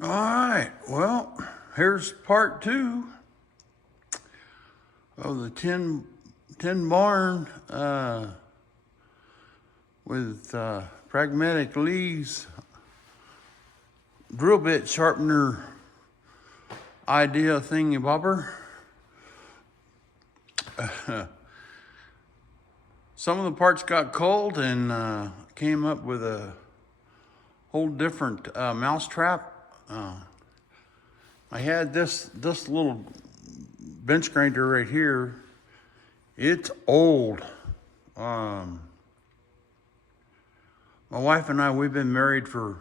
All right, well, here's part two of the tin barn with Pragmatic Lee's drill bit sharpener idea thingy bobber. Some of the parts got cold and came up with a whole different mousetrap. I had this little bench grinder right here. It's old. My wife and I, we've been married for,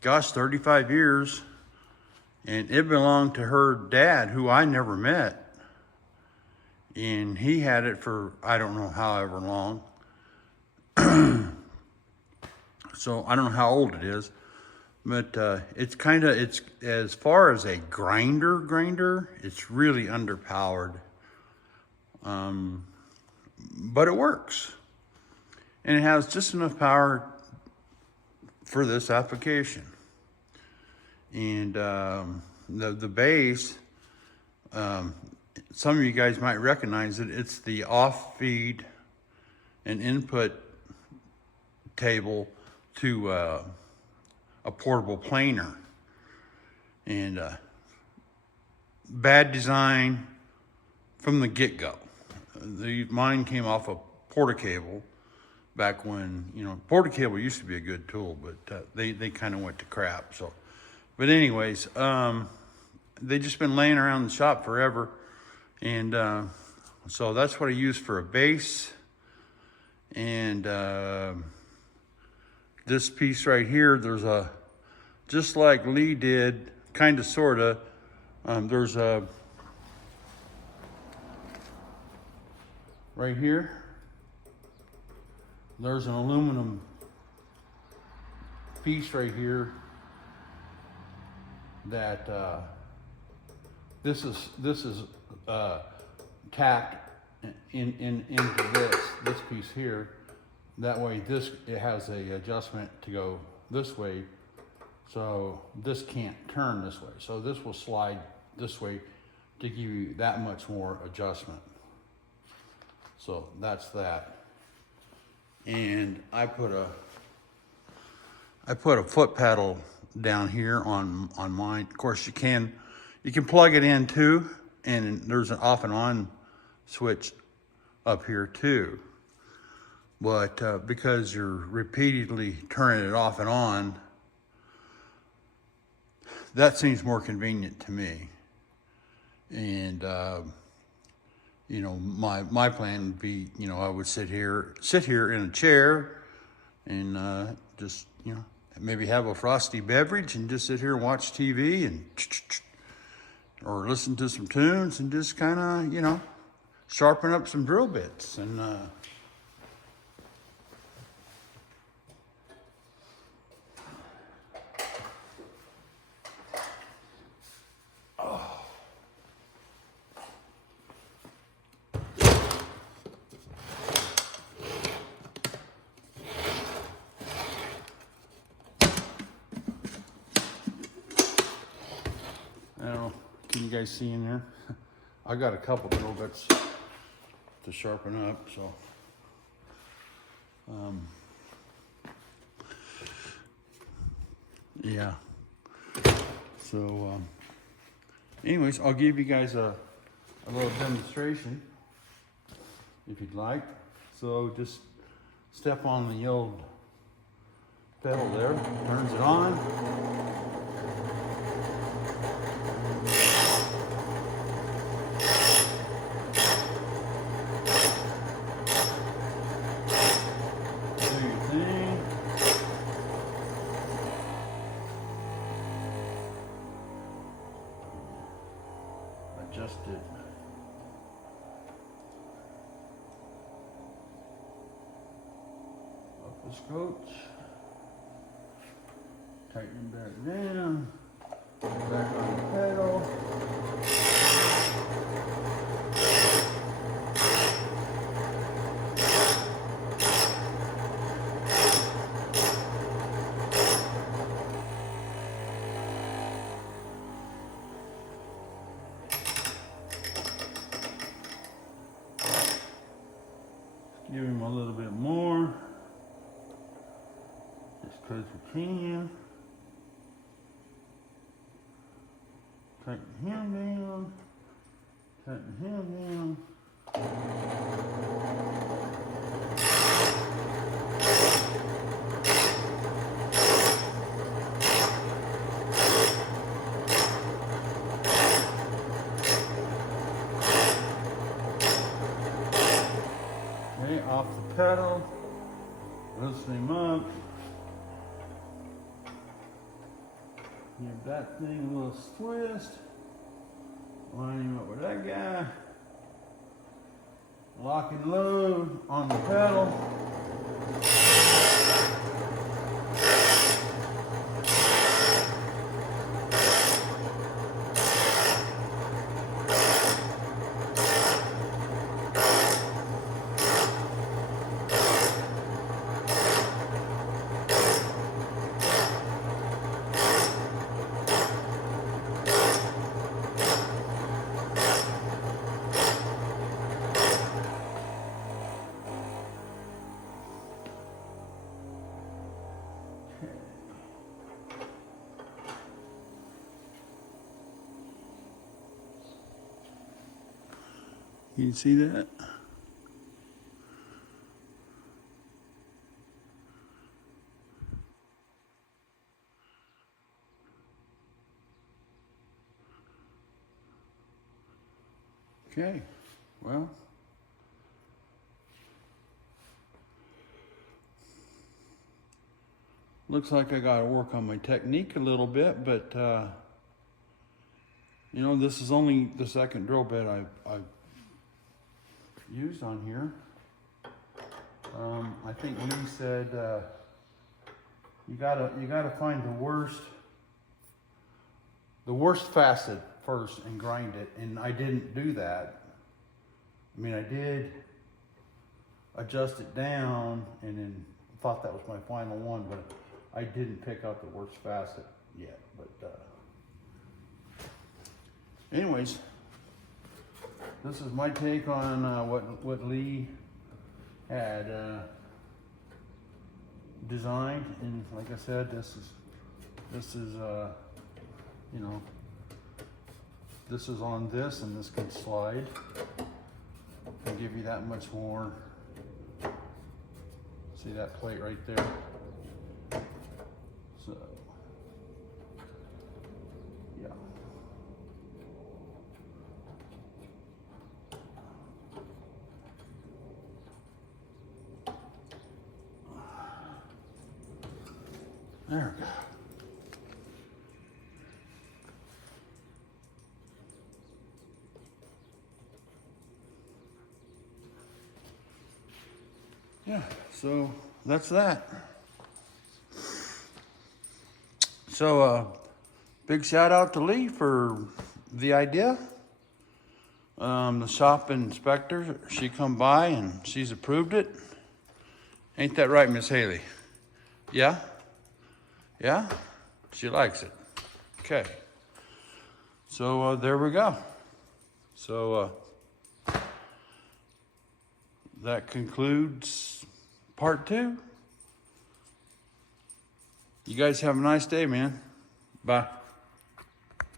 35 years. And it belonged to her dad, who I never met. And he had it for, I don't know, however long. So I don't know how old it is. But it's as far as a grinder, it's really underpowered. But it works. And it has just enough power for this application. And the base, some of you guys might recognize it. It's the off feed and input table to a portable planer. And bad design from the get-go. Mine came off a Porta-Cable back when, Porta-Cable used to be a good tool, but they kind of went to crap. So, but anyways, they just been laying around the shop forever. And so that's what I use for a base. And this piece right here, there's just like Lee did, kind of, sort of, there's right here, there's an aluminum piece right here that this is tacked into this piece here. That way it has a adjustment to go this way, so this can't turn this way. So this will slide this way to give you that much more adjustment. So that's that. And I put a foot pedal down here on mine. Of course, you can plug it in too, and there's an off and on switch up here too. But because you're repeatedly turning it off and on, that seems more convenient to me. And my plan would be, I would sit here in a chair and just, maybe have a frosty beverage and just sit here and watch TV and or listen to some tunes and just kind of, sharpen up some drill bits. And I don't know, can you guys see in there? I got a couple drill bits to sharpen up, so. Yeah. So, anyways, I'll give you guys a little demonstration, if you'd like. So just step on the old pedal there, turns it on. Adjusted. Up the scotch. Tighten back down. Back on the pedal. Give him a little bit more. Just because we can. Tighten him down. Tighten him down. Okay, off the pedal. Loosen him up. Give that thing a little twist. Line him up with that guy. Lock and load on the pedal. You see that? Okay, well, looks like I got to work on my technique a little bit, but you know, this is only the second drill bit I've used on here. I think Lee said you gotta find the worst facet first and grind it, and I didn't do that. I mean, I did adjust it down and then thought that was my final one, but I didn't pick out the worst facet yet. But anyways, this is my take on what Lee had designed, and like I said, this is you know, this is on this, and this can slide and give you that much more. See that plate right there? So yeah. There we go. Yeah, so that's that. So big shout out to Lee for the idea. The shop inspector, she come by and she's approved it. Ain't that right, Miss Haley? Yeah? Yeah? She likes it. Okay. So there we go. So that concludes part 2. You guys have a nice day, man. Bye.